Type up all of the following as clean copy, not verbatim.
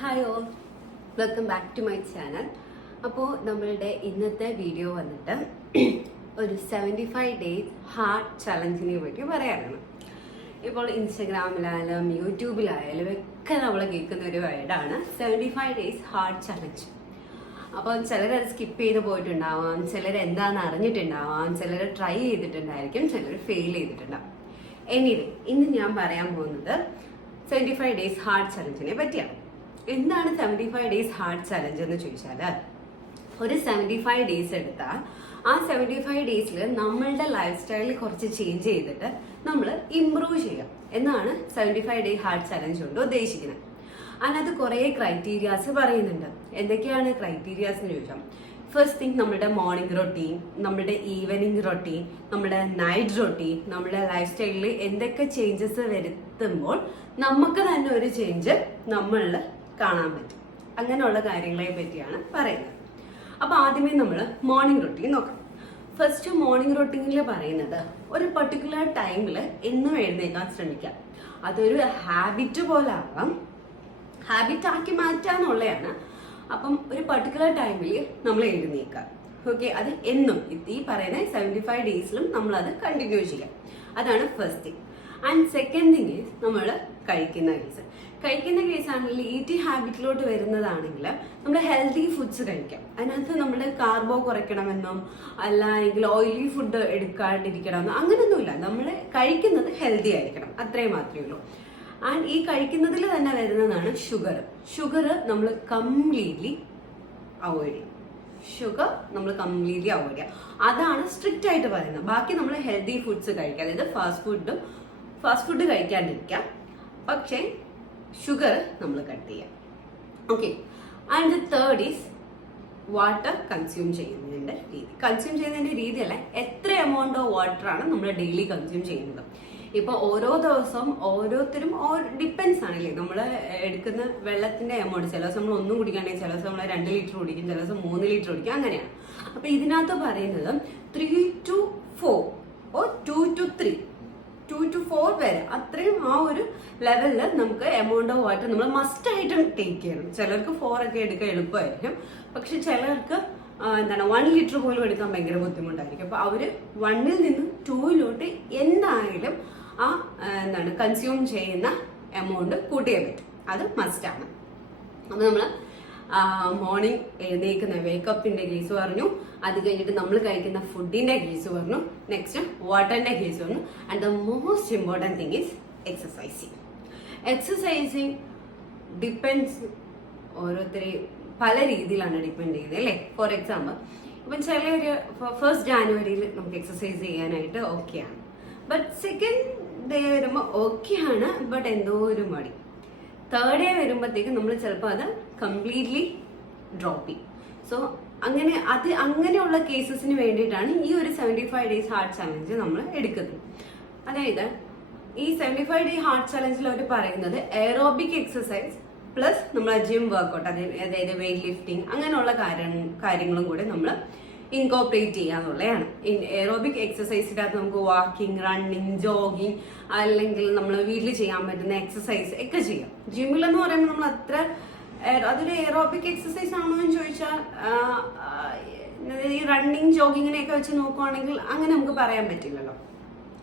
Hi all, welcome back to my channel. അപ്പോൾ നമ്മളുടെ ഇന്നത്തെ വീഡിയോ വന്നിട്ട് ഒരു 75 ഡേയ്സ് ഹാർട്ട് ചലഞ്ചിനെ പറ്റി പറയാനാണ്. ഇപ്പോൾ ഇൻസ്റ്റഗ്രാമിലായാലും യൂട്യൂബിലായാലും ഒക്കെ നമ്മൾ കേൾക്കുന്ന ഒരു വേർഡാണ് 75 ഡേയ്സ് ഹാർട്ട് ചലഞ്ച്. അപ്പോൾ ചിലരത് സ്കിപ്പ് ചെയ്ത് പോയിട്ടുണ്ടാവാം, ചിലർ എന്താണെന്ന് അറിഞ്ഞിട്ടുണ്ടാവാം, ചിലർ ട്രൈ ചെയ്തിട്ടുണ്ടായിരിക്കും, ചിലർ ഫെയിൽ ചെയ്തിട്ടുണ്ടാവും. എനിവേ, ഇന്ന് ഞാൻ പറയാൻ പോകുന്നത് 75 ഡേയ്സ് ഹാർട്ട് ചലഞ്ചിനെ പറ്റിയാണ്. എന്താണ് 75 ഡേയ്സ് ഹാർട്ട് ചലഞ്ച് എന്ന് ചോദിച്ചാൽ, ഒരു 75 ഡേയ്സ് എടുത്താൽ ആ 75 ഡേയ്സിൽ നമ്മളുടെ ലൈഫ് സ്റ്റൈലിൽ കുറച്ച് ചേഞ്ച് ചെയ്തിട്ട് നമ്മൾ ഇംപ്രൂവ് ചെയ്യാം എന്നാണ് 75 ഡേ ഹാർട്ട് ചലഞ്ച് കൊണ്ട് ഉദ്ദേശിക്കുന്നത്. അതിനകത്ത് കുറേ ക്രൈറ്റീരിയാസ് പറയുന്നുണ്ട്. എന്തൊക്കെയാണ് ക്രൈറ്റീരിയാസ് എന്ന് ചോദിച്ചാൽ, ഫസ്റ്റ് തിങ് നമ്മുടെ മോർണിംഗ് റൊട്ടീൻ, നമ്മുടെ ഈവനിങ് റൊട്ടീൻ, നമ്മുടെ നൈറ്റ് റൊട്ടീൻ, നമ്മുടെ ലൈഫ് സ്റ്റൈലിൽ എന്തൊക്കെ ചേഞ്ചസ് വരുത്തുമ്പോൾ നമുക്ക് തന്നെ ഒരു ചേഞ്ച് നമ്മളിൽ കാണാൻ പറ്റും. അങ്ങനെയുള്ള കാര്യങ്ങളെ പറ്റിയാണ് പറയുന്നത്. അപ്പൊ ആദ്യമേ നമ്മൾ മോർണിംഗ് റൊട്ടീൻ നോക്കാം. ഫസ്റ്റ് മോർണിംഗ് റൊട്ടീനിൽ പറയുന്നത് ഒരു പർട്ടിക്കുലർ ടൈമിൽ എന്നും എഴുന്നേക്കാൻ ശ്രമിക്കാം. അതൊരു ഹാബിറ്റ് പോലെ ആവാം, ഹാബിറ്റ് ആക്കി മാറ്റാന്നുള്ളതാണ്. അപ്പം ഒരു പർട്ടിക്കുലർ ടൈമിൽ നമ്മൾ എഴുന്നേക്കാം. ഓക്കെ, അത് എന്നും ഈ പറയുന്ന 75 ഡേയ്സിലും നമ്മൾ അത് കണ്ടിന്യൂ ചെയ്യാം. അതാണ് first thing. And second thing is നമ്മൾ കഴിക്കുന്ന കേസ് ആണെങ്കിൽ ഈറ്റിംഗ് ഹാബിറ്റിലോട്ട് വരുന്നതാണെങ്കിൽ നമ്മൾ ഹെൽത്തി ഫുഡ്സ് കഴിക്കാം. അതിനകത്ത് നമ്മൾ കാർബോ കുറയ്ക്കണമെന്നും അല്ലെങ്കിൽ ഓയിലി ഫുഡ് എടുക്കാണ്ടിരിക്കണമെന്നോ അങ്ങനെയൊന്നുമില്ല. നമ്മൾ കഴിക്കുന്നത് ഹെൽത്തി ആയിരിക്കണം, അത്രയും മാത്രമേ ഉള്ളൂ. ആൻഡ് ഈ കഴിക്കുന്നതിൽ തന്നെ വരുന്നതാണ് ഷുഗർ നമ്മൾ കംപ്ലീറ്റ്ലി അവോയ്ഡ് ചെയ്യും. അതാണ് സ്ട്രിക്റ്റ് ആയിട്ട് പറയുന്നത്. ബാക്കി നമ്മൾ ഹെൽത്തി ഫുഡ്സ് കഴിക്കാം, അതായത് ഫാസ്റ്റ് ഫുഡ് കഴിക്കാണ്ടിരിക്കാം, പക്ഷേ ഷുഗർ നമ്മൾ കട്ട് ചെയ്യാം. Okay, and third is water consume ചെയ്യുന്നതിന്റെ രീതിയല്ല, എത്ര എമൗണ്ട് ഓഫ് വാട്ടറാണ് നമ്മൾ ഡെയിലി കൺസ്യൂം ചെയ്യുന്നത്. ഇപ്പൊ ഓരോ ദിവസം ഓരോരുത്തരും ഡിപ്പെൻസ് ആണല്ലേ നമ്മൾ എടുക്കുന്ന വെള്ളത്തിന്റെ എമൗണ്ട്. ചില ദിവസം നമ്മൾ ഒന്നും കുടിക്കുകയാണെങ്കിൽ ചില ദിവസം നമ്മൾ 2 ലിറ്റർ കുടിക്കും, ചില ദിവസം 3 ലിറ്റർ കുടിക്കും, അങ്ങനെയാണ്. അപ്പൊ ഇതിനകത്ത് പറയുന്നത് 3 to 4 or 2 to 4 വരെ, അത്രയും ആ ഒരു ലെവലിൽ നമുക്ക് എമൗണ്ട് ഓഫ് വാട്ടർ നമ്മൾ മസ്റ്റ് ആയിട്ടും ടേക്ക് ചെയ്യണം. ചിലർക്ക് 4 ഒക്കെ എടുക്കാൻ എളുപ്പമായിരിക്കും, പക്ഷെ ചിലർക്ക് 1 ലിറ്റർ പോലും എടുക്കാൻ ഭയങ്കര ബുദ്ധിമുട്ടായിരിക്കും. അപ്പൊ അവര് 1ൽ നിന്ന് 2ലോട്ട് എന്തായാലും ആ കൺസ്യൂം ചെയ്യുന്ന എമൗണ്ട് കൂട്ടിയേ പറ്റും. അത് മസ്റ്റാണ്. അപ്പൊ നമ്മള് മോർണിംഗ് എഴുന്നേക്കുന്ന വേക്കപ്പിന്റെ കേസ് പറഞ്ഞു, അത് കഴിഞ്ഞിട്ട് നമ്മൾ കഴിക്കുന്ന ഫുഡിന്റെ കേസ് പറഞ്ഞു, നെക്സ്റ്റ് വാട്ടറിന്റെ കേസ് പറഞ്ഞു. And the most important thing is exercising depends, ഓരോരുത്തരെയും പല രീതിയിലാണ് ഡിപ്പെൻഡ് ചെയ്യുന്നത് അല്ലേ. ഫോർ എക്സാമ്പിൾ, ഇപ്പം ചിലര് 1st ജാനുവരിയിൽ നമുക്ക് എക്സസൈസ് ചെയ്യാനായിട്ട് ഓക്കെയാണ്, ബട്ട് 2nd ഡേ വരുമ്പോൾ ഓക്കെയാണ്, ബട്ട് എന്തോ ഒരു മടി. 3rd ഡേ വരുമ്പോഴത്തേക്കും നമ്മൾ ചിലപ്പോൾ അത് കംപ്ലീറ്റ്ലി ഡ്രോപ്പ് ചെയ്യും. സോ അങ്ങനെയുള്ള കേസസിന് വേണ്ടിയിട്ടാണ് ഈ ഒരു 75 ഡേയ്സ് ഹാർട്ട് ചലഞ്ച് നമ്മൾ എടുക്കുന്നത്. അതായത് ഈ 75 ഡേ ഹാർട്ട് ചലഞ്ചിൽ അവർ പറയുന്നത് എയറോബിക് എക്സസൈസ് പ്ലസ് നമ്മൾ ജിം വർക്കൗട്ട്, അതായത് വെയിറ്റ് ലിഫ്റ്റിംഗ് അങ്ങനെയുള്ള കാര്യങ്ങളും കൂടെ നമ്മൾ ഇൻകോപ്പറേറ്റ് ചെയ്യാന്നുള്ളതാണ്. എയറോബിക് എക്സസൈസിനകത്ത് നമുക്ക് വാക്കിംഗ്, റണ്ണിങ്, ജോഗിങ്, അല്ലെങ്കിൽ നമ്മൾ വീട്ടിൽ ചെയ്യാൻ പറ്റുന്ന എക്സസൈസ് ഒക്കെ ചെയ്യാം. ജിമ്മിലെന്ന് പറയുമ്പോൾ നമ്മൾ അതൊരു എയറോബിക് എക്സസൈസ് ആണോ എന്ന് ചോദിച്ചാൽ ഈ റണ്ണിങ്, ജോഗിങ്ങിനെയൊക്കെ വെച്ച് നോക്കുവാണെങ്കിൽ അങ്ങനെ നമുക്ക് പറയാൻ പറ്റില്ലല്ലോ.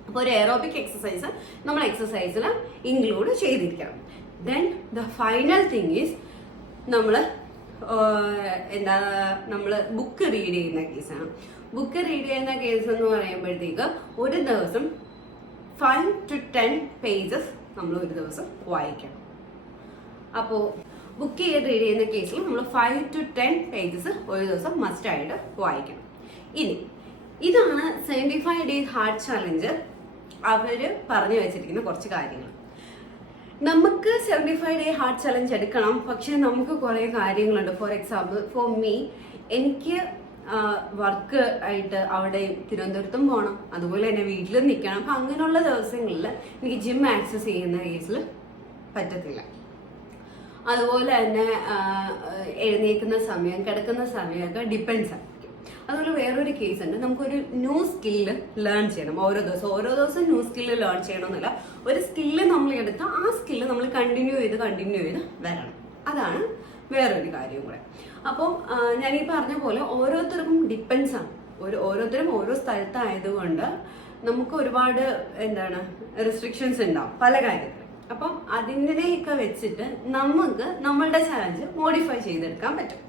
അപ്പോൾ ഒരു എയറോബിക് എക്സസൈസ് നമ്മൾ എക്സസൈസിൽ ഇൻക്ലൂഡ് ചെയ്തിരിക്കണം. Then the final thing is നമ്മൾ ബുക്ക് റീഡ് ചെയ്യുന്ന കേസാണ്. ബുക്ക് റീഡ് ചെയ്യുന്ന കേസ് എന്ന് പറയുമ്പോഴത്തേക്ക് ഒരു ദിവസം 5 to 10 പേജസ് നമ്മൾ ഒരു ദിവസം വായിക്കണം. അപ്പോൾ ബുക്ക് റീഡ് ചെയ്യുന്ന കേസിൽ നമ്മൾ 5 to 10 പേജസ് ഒരു ദിവസം മസ്റ്റ് ആയിട്ട് വായിക്കണം. ഇനി ഇതാണ് 75 ഡേയ്സ് ഹാർട്ട് ചലഞ്ച് അവര് പറഞ്ഞു വെച്ചിരിക്കുന്ന കുറച്ച് കാര്യങ്ങൾ. നമുക്ക് 75 ഡേ ഹാർട്ട് ചലഞ്ച് എടുക്കണം, പക്ഷെ നമുക്ക് കുറെ കാര്യങ്ങളുണ്ട്. ഫോർ എക്സാമ്പിൾ, ഫോർ മീ, എനിക്ക് വർക്ക് ആയിട്ട് അവിടെ തിരുവനന്തപുരത്തും പോകണം, അതുപോലെ തന്നെ വീട്ടിലും നിൽക്കണം. അപ്പൊ അങ്ങനെയുള്ള ദിവസങ്ങളിൽ എനിക്ക് ജിം ആക്സസ് ചെയ്യുന്ന കേസിൽ പറ്റത്തില്ല. അതുപോലെ തന്നെ എഴുന്നേൽക്കുന്ന സമയം, കിടക്കുന്ന സമയമൊക്കെ ഡിപ്പെൻസ് ആണ്. അതുപോലെ വേറൊരു കേസ് ഉണ്ട്, നമുക്കൊരു ന്യൂ സ്കില്ല് ലേൺ ചെയ്യണം. ഓരോ ദിവസം ന്യൂ സ്കില്ല് ലേൺ ചെയ്യണമെന്നില്ല. ഒരു സ്കില്ല് നമ്മൾ എടുത്താൽ ആ സ്കില്ല് നമ്മൾ കണ്ടിന്യൂ ചെയ്ത് വരണം. അതാണ് വേറൊരു കാര്യം കൂടെ. അപ്പം ഞാൻ ഈ പറഞ്ഞ പോലെ ഓരോരുത്തർക്കും ഡിപ്പെൻസ് ആണ്. ഓരോരുത്തരും ഓരോ സ്ഥലത്തായതുകൊണ്ട് നമുക്ക് ഒരുപാട് റെസ്ട്രിക്ഷൻസ് ഉണ്ടാവും പല കാര്യത്തിലും. അപ്പം അതിനെയൊക്കെ വെച്ചിട്ട് നമുക്ക് നമ്മളുടെ ചാലഞ്ച് മോഡിഫൈ ചെയ്തെടുക്കാൻ പറ്റും.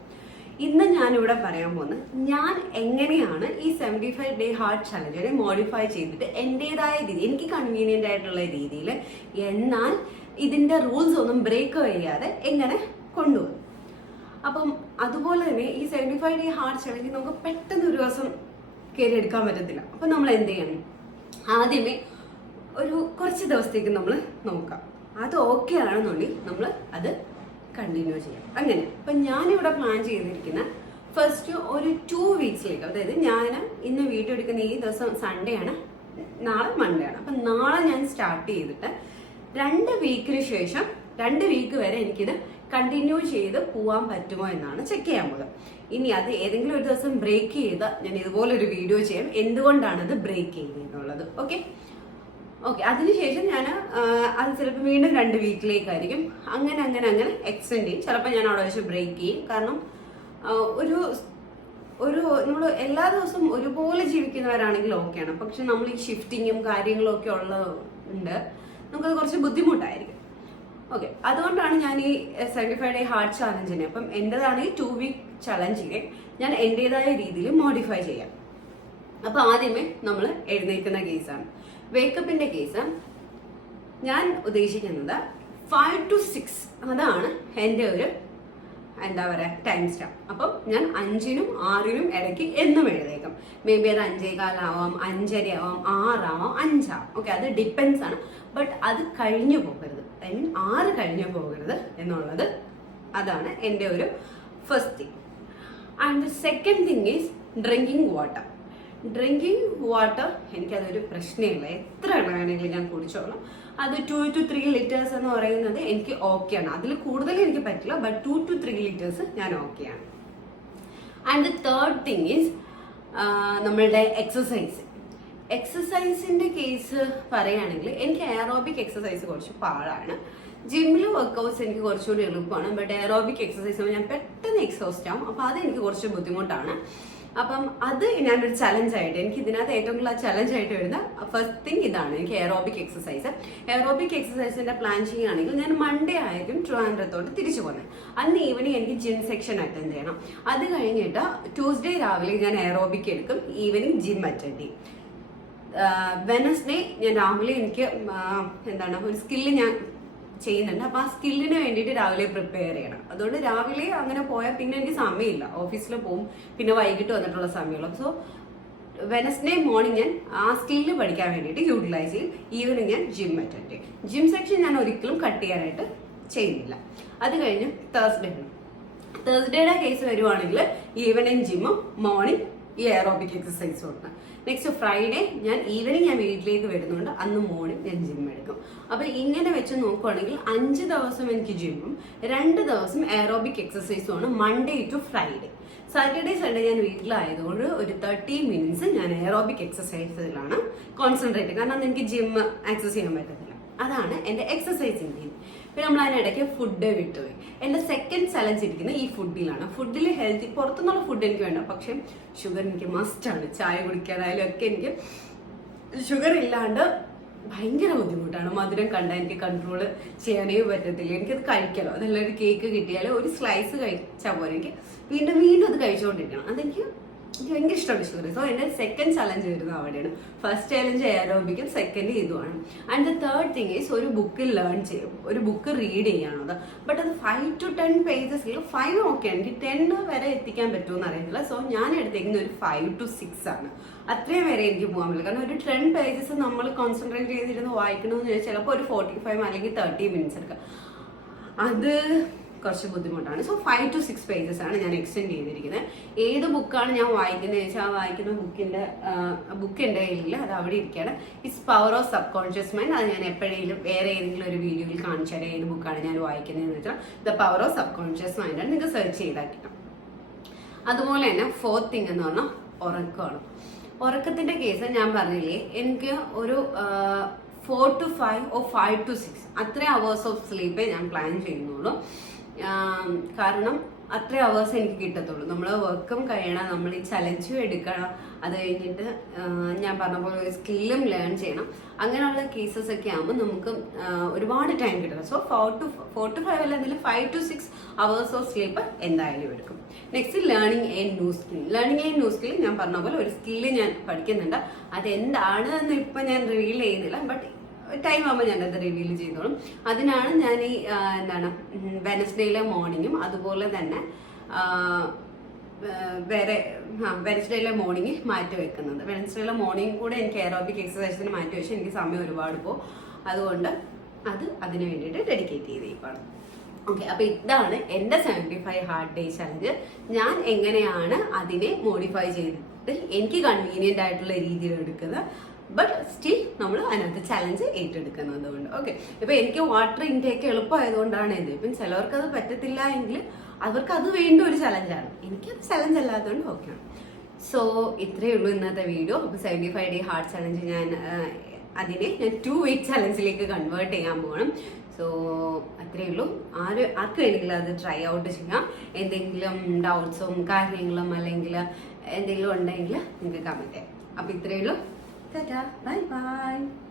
ഇന്ന് ഞാനിവിടെ പറയാൻ പോകുന്നത് ഞാൻ എങ്ങനെയാണ് ഈ 75 ഡേ ഹാർട്ട് ചലഞ്ചിനെ മോഡിഫൈ ചെയ്തിട്ട് എൻ്റെതായ രീതി, എനിക്ക് കൺവീനിയൻ്റ് ആയിട്ടുള്ള രീതിയിൽ, എന്നാൽ ഇതിൻ്റെ റൂൾസ് ഒന്നും ബ്രേക്ക് ചെയ്യാതെ എങ്ങനെ കൊണ്ടുപോകും. അപ്പം അതുപോലെ തന്നെ ഈ 75 ഡേ ഹാർട്ട് ചലഞ്ച് നമുക്ക് പെട്ടെന്ന് ഒരു ദിവസം കയറി എടുക്കാൻ പറ്റത്തില്ല. അപ്പം നമ്മൾ എന്ത് ചെയ്യണം? ആദ്യമേ കുറച്ച് ദിവസത്തേക്ക് നമ്മൾ നോക്കാം. അത് ഓക്കെ ആണെന്നുണ്ടെങ്കിൽ നമ്മൾ അത് കണ്ടിന്യൂ ചെയ്യാം. അങ്ങനെ അപ്പം ഞാനിവിടെ പ്ലാൻ ചെയ്തിരിക്കുന്ന ഫസ്റ്റ് ഒരു 2 വീക്സിലേക്ക്, അതായത് ഞാൻ ഇന്ന് വീഡിയോ എടുക്കുന്ന ഈ ദിവസം സൺഡേ ആണ്, നാളെ മൺഡേ ആണ്. അപ്പം നാളെ ഞാൻ സ്റ്റാർട്ട് ചെയ്തിട്ട് 2 വീക്കിന് ശേഷം 2 വീക്ക് വരെ എനിക്കിത് കണ്ടിന്യൂ ചെയ്ത് പോകാൻ പറ്റുമോ എന്നാണ് ചെക്ക് ചെയ്യാൻ പോകുന്നത്. ഇനി അത് ഏതെങ്കിലും ഒരു ദിവസം ബ്രേക്ക് ചെയ്ത് ഞാൻ ഇതുപോലൊരു വീഡിയോ ചെയ്യാം, എന്തുകൊണ്ടാണ് അത് ബ്രേക്ക് ചെയ്യുന്നത്. ഓക്കെ. അതിനുശേഷം ഞാൻ അത് ചിലപ്പോൾ വീണ്ടും 2 വീക്കിലേക്കായിരിക്കും. അങ്ങനെ എക്സ്റ്റെൻഡ് ചെയ്യും. ചിലപ്പോൾ ഞാൻ അവിടെ വെച്ച് ബ്രേക്ക് ചെയ്യും. കാരണം നമ്മൾ എല്ലാ ദിവസവും ഒരുപോലെ ജീവിക്കുന്നവരാണെങ്കിൽ ഓക്കെയാണ്. പക്ഷെ നമ്മൾ ഈ ഷിഫ്റ്റിങ്ങും കാര്യങ്ങളും ഒക്കെ ഉള്ളതുകൊണ്ട് നമുക്കത് കുറച്ച് ബുദ്ധിമുട്ടായിരിക്കും. ഓക്കെ, അതുകൊണ്ടാണ് ഞാൻ ഈ 75 ഡേ ഹാർട്ട് ചാലഞ്ചിനെ, അപ്പം എൻ്റെതാണ് ഈ 2 വീക്ക് ചലഞ്ചിനെ ഞാൻ എൻ്റെതായ രീതിയിൽ മോഡിഫൈ ചെയ്യാം. അപ്പം ആദ്യമേ നമ്മൾ എഴുന്നേൽക്കുന്ന കേസാണ്. വേക്കപ്പിന്റെ കേസ് ഞാൻ ഉദ്ദേശിക്കുന്നത് 5 to 6, അതാണ് എൻ്റെ ഒരു ടൈം സ്റ്റാമ്പ്. അപ്പം ഞാൻ 5നും 6നും ഇടയ്ക്ക് എന്നും എഴുതേക്കും. മേ ബി അത് 5:15 ആവാം, 5:30 ആവാം, 6 ആവാം, 5 ആവാം. ഓക്കെ, അത് ഡിപ്പെൻസ് ആണ്. ബട്ട് അത് കഴിഞ്ഞു പോകരുത്, 6 കഴിഞ്ഞു പോകരുത് എന്നുള്ളത്, അതാണ് എൻ്റെ ഒരു first thing. And the second thing is drinking water. എനിക്കതൊരു പ്രശ്നമില്ല, എത്ര വേണമെങ്കിലും ഞാൻ കുടിച്ചോളാം. അത് 2 to 3 liters എന്ന് പറയുന്നത് എനിക്ക് ഓക്കെയാണ്. അതിൽ കൂടുതൽ എനിക്ക് പറ്റില്ല, ബട്ട് 2 to 3 liters ഞാൻ ഓക്കെയാണ്. And the third thing is നമ്മളുടെ എക്സസൈസിന്റെ കേസ് പറയുകയാണെങ്കിൽ എനിക്ക് എയറോബിക് എക്സസൈസ് കുറച്ച് പാടാണ്. ജിമ്മിൽ വർക്കൗട്ട്സ് എനിക്ക് കുറച്ചുകൂടി എളുപ്പമാണ്. ബട്ട് എയറോബിക് എക്സസൈസ് ഞാൻ പെട്ടെന്ന് എക്സോസ്റ്റ് ആവും. അപ്പോൾ അത് എനിക്ക് കുറച്ച് ബുദ്ധിമുട്ടാണ്. അപ്പം അത് ഞാനൊരു ചലഞ്ചായിട്ട്, എനിക്ക് ഇതിനകത്ത് ഏറ്റവും കൂടുതൽ ചലഞ്ചായിട്ട് വരുന്ന ഫസ്റ്റ് തിങ് ഇതാണ്, എനിക്ക് എയറോബിക് എക്സസൈസ്. എയറോബിക് എക്സസൈസിന്റെ പ്ലാൻ ചെയ്യുകയാണെങ്കിൽ ഞാൻ മൺഡേ ആയിരിക്കും ട്രിവാൻഡ്രത്തോട്ട് തിരിച്ചു പോകുന്നത്. അന്ന് ഈവനിങ് എനിക്ക് ജിം സെക്ഷൻ അറ്റൻഡ് ചെയ്യണം. അത് കഴിഞ്ഞിട്ട് ട്യൂസ്ഡേ രാവിലെ ഞാൻ എയറോബിക് എടുക്കും, ഈവനിങ് ജിം അറ്റൻഡ് ചെയ്യും. വെനസ്ഡേ ഞാൻ രാവിലെ എനിക്ക് ഒരു സ്കില്ല് ഞാൻ ചെയ്യുന്നുണ്ട്. അപ്പോൾ ആ സ്കില്ലിന് വേണ്ടിയിട്ട് രാവിലെ പ്രിപ്പയർ ചെയ്യണം. അതുകൊണ്ട് രാവിലെ അങ്ങനെ പോയാൽ പിന്നെ എനിക്ക് സമയമില്ല, ഓഫീസിൽ പോകും, പിന്നെ വൈകിട്ട് വന്നിട്ടുള്ള സമയമുള്ളൂ. സോ വെനസ്ഡേ മോർണിംഗ് ഞാൻ ആ സ്കില്ല് പഠിക്കാൻ വേണ്ടിയിട്ട് യൂട്ടിലൈസ് ചെയ്യും. ഈവനിങ് ഞാൻ ജിം അറ്റൻഡ് ചെയ്യും. ജിം സെക്ഷൻ ഞാൻ ഒരിക്കലും കട്ട് ചെയ്യാനായിട്ട് ചെയ്യുന്നില്ല. അത് കഴിഞ്ഞ് തേഴ്സ്ഡേയുടെ കേസ് വരുവാണെങ്കിൽ ഈവനിങ് ജിമ്മും മോർണിംഗ് ഈ എയറോബിക് എക്സസൈസും ഉണ്ട്. നെക്സ്റ്റ് ഫ്രൈഡേ ഞാൻ വീട്ടിലേക്ക് വരുന്നുണ്ട്, അന്ന് മോർണിംഗ് ഞാൻ ജിം എടുക്കും. അപ്പൊ ഇങ്ങനെ വെച്ച് നോക്കുവാണെങ്കിൽ 5 ദിവസം എനിക്ക് ജിമ്മും 2 ദിവസം എയറോബിക് എക്സസൈസും ആണ്, Monday to Friday. Saturday Sunday ഞാൻ വീട്ടിലായതുകൊണ്ട് ഒരു 30 minutes ഞാൻ എയറോബിക് എക്സസൈസിലാണ് കോൺസെൻട്രേറ്റ്, കാരണം അന്ന് എനിക്ക് ജിം ആക്സസ് ചെയ്യാൻ പറ്റത്തില്ല. അതാണ് എൻ്റെ എക്സസൈസിങ് രീതി. പിന്നെ നമ്മൾ അതിനിടയ്ക്ക് ഫുഡ് വിട്ടുപോയി. എൻ്റെ സെക്കൻഡ് ചലഞ്ച് ഇരിക്കുന്നത് ഈ ഫുഡിലാണ്. ഫുഡിൽ ഹെൽത്തി, പുറത്തുനിന്നുള്ള ഫുഡ് എനിക്ക് വേണ്ട, പക്ഷെ ഷുഗർ എനിക്ക് മസ്റ്റാണ്. ചായ കുടിക്കാനായാലും ഒക്കെ എനിക്ക് ഷുഗർ ഇല്ലാണ്ട് ഭയങ്കര ബുദ്ധിമുട്ടാണ്. മധുരം കണ്ടാൽ എനിക്ക് കൺട്രോൾ ചെയ്യാനേ പറ്റത്തില്ല. എനിക്കത് കഴിക്കലോ, അതല്ല ഒരു കേക്ക് കിട്ടിയാലോ ഒരു സ്ലൈസ് കഴിച്ചാൽ പോലെ എനിക്ക് വീണ്ടും അത് കഴിച്ചുകൊണ്ടിരിക്കണം. അതെനിക്ക് ഭയങ്കര ഇഷ്ടമാണ് ഷുഗർ. സോ എൻ്റെ സെക്കൻഡ് ചലഞ്ച് വരുന്നത് അവിടെയാണ്. ഫസ്റ്റ് ചലഞ്ച് എയറോബിക്കും, സെക്കൻഡ് ഇതുമാണ്. And the third thing is ഒരു ബുക്ക് ലേൺ ചെയ്യും, ഒരു ബുക്ക് റീഡ് ചെയ്യാണത്. ബട്ട് അത് 5 to 10 pages, 5 ഓക്കെ, എനിക്ക് 10 വരെ എത്തിക്കാൻ പറ്റുമെന്ന് അറിയത്തില്ല. സോ ഞാൻ എടുത്തേക്കുന്ന ഒരു 5 to 6 ആണ്. അത്രയും വരെ എനിക്ക് പോകാൻ പറ്റില്ല. കാരണം ഒരു 10 pages നമ്മൾ കോൺസെൻട്രേറ്റ് ചെയ്തിരുന്ന് വായിക്കണമെന്ന് ചോദിച്ചാൽ ചിലപ്പോൾ ഒരു 45 അല്ലെങ്കിൽ 30 minutes എടുക്കാം. അത് കുറച്ച് ബുദ്ധിമുട്ടാണ്. സോ 5 to 6 pages ആണ് ഞാൻ എക്സ്റ്റെൻഡ് ചെയ്തിരിക്കുന്നത്. ഏത് ബുക്കാണ് ഞാൻ വായിക്കുന്നത് വെച്ചാൽ ആ വായിക്കുന്ന ബുക്ക് എൻ്റെ കയ്യിലില്ല, അത് അവിടെ ഇരിക്കുകയാണ്. It's power of sub conscious mind. അത് ഞാൻ എപ്പോഴെങ്കിലും വേറെ ഏതെങ്കിലും ഒരു വീഡിയോയിൽ കാണിച്ചാൽ ഏത് ബുക്കാണ് ഞാൻ വായിക്കുന്നതെന്ന് വെച്ചാൽ the power of sub conscious mind ആണ്. നിങ്ങൾക്ക് സെർച്ച് ചെയ്താൽ കിട്ടും. അതുപോലെ തന്നെ ഫോർത്ത് തിങ് എന്ന് പറഞ്ഞാൽ ഉറക്കമാണ്. ഉറക്കത്തിന്റെ കേസ് ഞാൻ പറഞ്ഞില്ലേ, എനിക്ക് ഒരു 4 to 5 or 5 to 6 അത്ര അവേഴ്സ് ഓഫ് സ്ലീപ്പേ ഞാൻ പ്ലാൻ ചെയ്യുന്നുള്ളൂ. കാരണം അത്ര അവേഴ്സ് എനിക്ക് കിട്ടത്തുള്ളൂ. നമ്മൾ വർക്കും കഴിയണം, നമ്മൾ ഈ ചലഞ്ചും എടുക്കണം, അത് കഴിഞ്ഞിട്ട് ഞാൻ പറഞ്ഞ പോലെ ഒരു സ്കില്ലും ലേൺ ചെയ്യണം. അങ്ങനെയുള്ള കേസസ് ഒക്കെ ആകുമ്പോൾ നമുക്ക് ഒരുപാട് ടൈം കിട്ടണം. സോ 4 to 5 അല്ലെങ്കിൽ 5 to 6 hours ഓഫ് സ്ലീപ്പ് എന്തായാലും എടുക്കും. Next learning A new skill. Learning A new skill ഞാൻ പറഞ്ഞ പോലെ ഒരു സ്കില്ല് ഞാൻ പഠിക്കുന്നുണ്ട്. അതെന്താണ് എന്ന് ഇപ്പം ഞാൻ റിവീൽ ചെയ്യുന്നില്ല, ബട്ട് ടൈം ആകുമ്പോൾ ഞാനത് റിവീൽ ചെയ്തോളും. അതിനാണ് ഞാൻ ഈ വെനസ്ഡേയിലെ മോർണിംഗും അതുപോലെ തന്നെ വേറെ വെനസ്ഡേയിലെ മോർണിംഗ് മാറ്റി വെക്കുന്നത്. വെനസ്ഡേയിലെ മോർണിംഗ് കൂടെ എനിക്ക് എയറോബിക് എക്സസൈസിന് മാറ്റി വെച്ച് എനിക്ക് സമയം ഒരുപാട് പോകും. അതുകൊണ്ട് അതിന് വേണ്ടിയിട്ട് ഡെഡിക്കേറ്റ് ചെയ്തേക്കാണ്. ഓക്കെ, അപ്പൊ ഇതാണ് എൻ്റെ 75 ഹാർഡ് ഡേ ചലഞ്ച്. ഞാൻ എങ്ങനെയാണ് അതിനെ മോഡിഫൈ ചെയ്തിട്ട് എനിക്ക് കൺവീനിയന്റ് ആയിട്ടുള്ള രീതിയിൽ എടുക്കുന്നത്, ബട്ട് സ്റ്റിൽ നമ്മൾ അതിനകത്ത് ചലഞ്ച് ഏറ്റെടുക്കുന്നത് കൊണ്ട്. ഓക്കെ, ഇപ്പൊ എനിക്ക് വാട്ടർ ഇൻടേക്ക് എളുപ്പമായതുകൊണ്ടാണ് ഇത്. ഇപ്പം ചിലവർക്ക് അത് പറ്റത്തില്ല എങ്കിൽ അവർക്ക് അത് വേണ്ട ഒരു ചലഞ്ചാണ്. എനിക്കത് ചലഞ്ച് അല്ലാത്തതുകൊണ്ട് ഓക്കെയാണ്. സോ ഇത്രയേ ഉള്ളൂ ഇന്നത്തെ വീഡിയോ. അപ്പോൾ 75 ഡേ ഹാർഡ് ചലഞ്ച് അതിനെ ഞാൻ 2 week ചലഞ്ചിലേക്ക് കൺവേർട്ട് ചെയ്യാൻ പോകണം. സോ അത്രയേ ഉള്ളൂ. ആർക്ക് വേണമെങ്കിലും അത് ട്രൈ ഔട്ട് ചെയ്യാം. എന്തെങ്കിലും ഡൗട്ട്സും കാര്യങ്ങളും അല്ലെങ്കിൽ എന്തെങ്കിലും ഉണ്ടെങ്കിൽ നിങ്ങൾക്ക് കമൻറ്റ് ചെയ്യാം. അപ്പോൾ ഇത്രയേ ഉള്ളൂ. Ta-ta. Bye-bye.